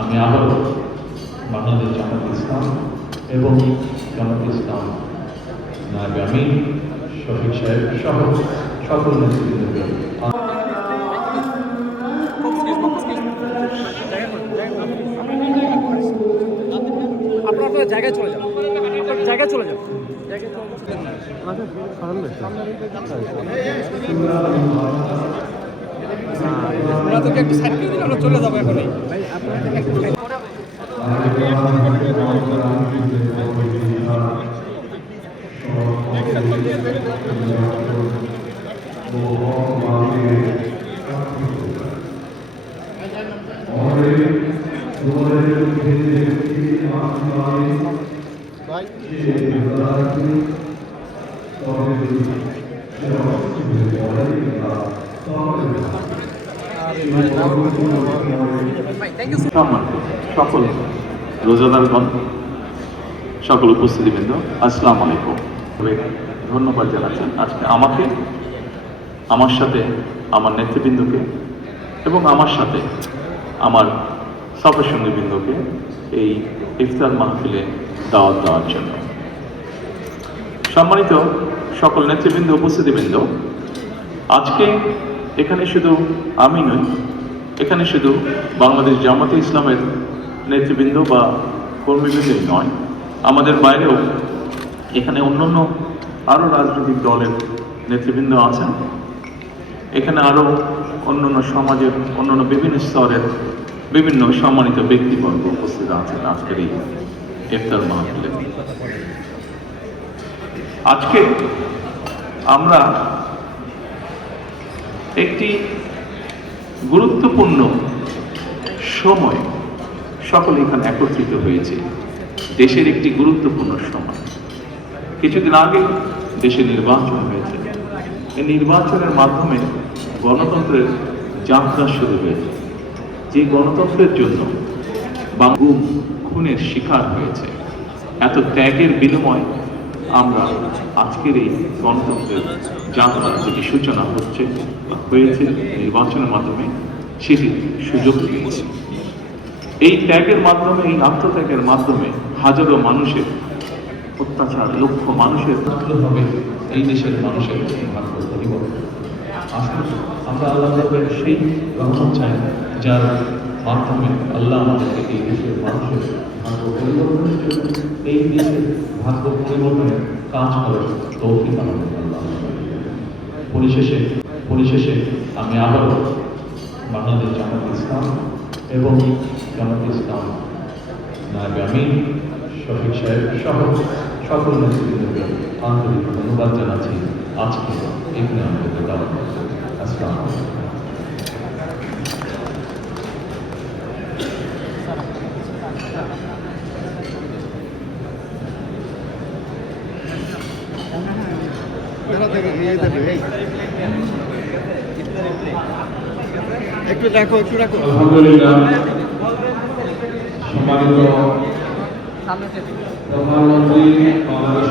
আমি আবারও বাংলাদেশ জামাত ইসলাম এবং জামাত ইসলাম নায়েব আমির শফিক সাহেব সহ সকল নেতৃবৃন্দকে আপনার জায়গায় চলে যান, আপনার জায়গায় চলে যান। ওনাদেরকে একটু সাইড করে দিলে আমরা চলে যাবো এখনই। সকল রোজাদারগণ, সকল উপস্থিতিবৃন্দ, আসসালামু আলাইকুম। ধন্যবাদ জানাচ্ছেন আজকে আমাকে, আমার সাথে আমার নেতৃবৃন্দকে এবং আমার সাথে আমার সফর সঙ্গীবৃন্দকে এই ইফতার মাহফিলে দাওয়াত দেওয়ার জন্য। সম্মানিত সকল নেতৃবৃন্দ, উপস্থিতিবৃন্দ, আজকে এখানে শুধু আমি নই, এখানে শুধু বাংলাদেশ জামাতে ইসলামের নেতৃবৃন্দ বা কর্মীবৃন্দই নয়, আমাদের বাইরেও এখানে অন্যান্য আরও রাজনৈতিক দলের নেতৃবৃন্দ আছেন। এখানে আরও অন্যান্য সমাজের অন্যান্য বিভিন্ন স্তরের বিভিন্ন সম্মানিত ব্যক্তিবর্গ উপস্থিত আছেন আজকের এই ইফতার মাহফিলে। আজকে আমরা একটি গুরুত্বপূর্ণ সময় সকলে এখানে একত্রিত হয়েছে। দেশের একটি গুরুত্বপূর্ণ সময়। কিছুদিন আগে দেশে নির্বাচন হয়েছে। এই নির্বাচনের মাধ্যমে গণতন্ত্রের যাত্রা শুরু হয়েছে। যে গণতন্ত্রের জন্য গুম খুনের শিকার হয়েছে, এত ত্যাগের বিনিময় আমরা আজকের এই গণতন্ত্রের যাত্রা যেটি সূচনা হয়েছে নির্বাচনের মাধ্যমে, সেটি সুযোগ পেয়েছে। এই ত্যাগের মাধ্যমে, এই আত্মত্যাগের মাধ্যমে হাজারো মানুষের অত্যাচার, লক্ষ মানুষের হবে এই দেশের মানুষের ভাগ্য পরিবর্তন। আসুন আমরা আল্লাহ সেই রহমত চাই যার মাধ্যমে আল্লাহ আমাদেরকে এই দেশের মানুষের ভাগ্য পরিবর্তনের জন্য, এই দেশের ভাগ্য পরিবর্তনের কাজ করে তৌফিক আমাদের আল্লাহ। পরিশেষে আমি আবারও বাংলাদেশ জামাত ইসলাম এবং জামাত ইসলাম নায়েব আমির শফিক সাহেব সহ সকল নেতৃবৃন্দকে আন্তরিক ধন্যবাদ জানাচ্ছি আজকে এখানে আমাদের দাওয়াত। আসসালামু আলাইকুম। একটু রাখো। আলহামদুলিল্লাহ, সম্মানিত প্রধানমন্ত্রী বাংলাদেশ